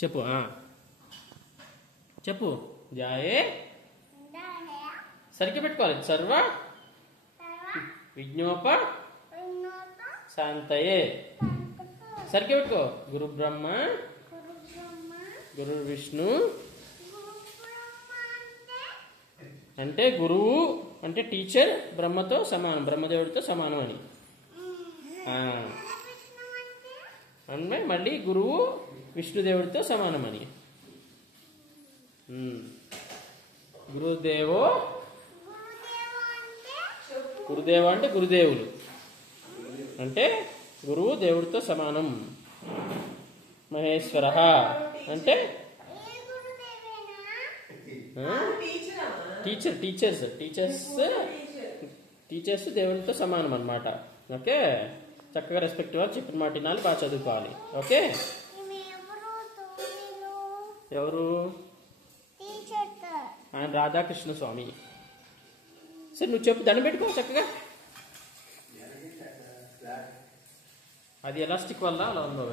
చెప్పు చెప్పు జాయే సరిగ్గా పెట్టుకోవాలి. సర్వ విజ్ఞోప శాంతయే సరిగ్గా పెట్టుకో. గురు బ్రహ్మ గురు విష్ణు అంటే గురువు అంటే టీచర్ బ్రహ్మతో సమానం, బ్రహ్మదేవుడితో సమానం అని. అంటే మళ్ళీ గురువు విష్ణుదేవుడితో సమానం అని. గురుదేవో గురుదేవ అంటే గురుదేవులు అంటే గురువు దేవుడితో సమానం. మహేశ్వర అంటే టీచర్స్ దేవుడితో సమానం అన్నమాట. ఓకే, చక్కగా రెస్పెక్ట్ వాళ్ళు చెప్పిన మాట వినాలి, బాగా చదువుకోవాలి. ఓకే, ఎవరు? ఆయన రాధాకృష్ణ స్వామి. సరే నువ్వు చెప్పు, దండం పెట్టుకో చక్కగా. అది ఎలాస్టిక్ వల్ల అలా ఉందో.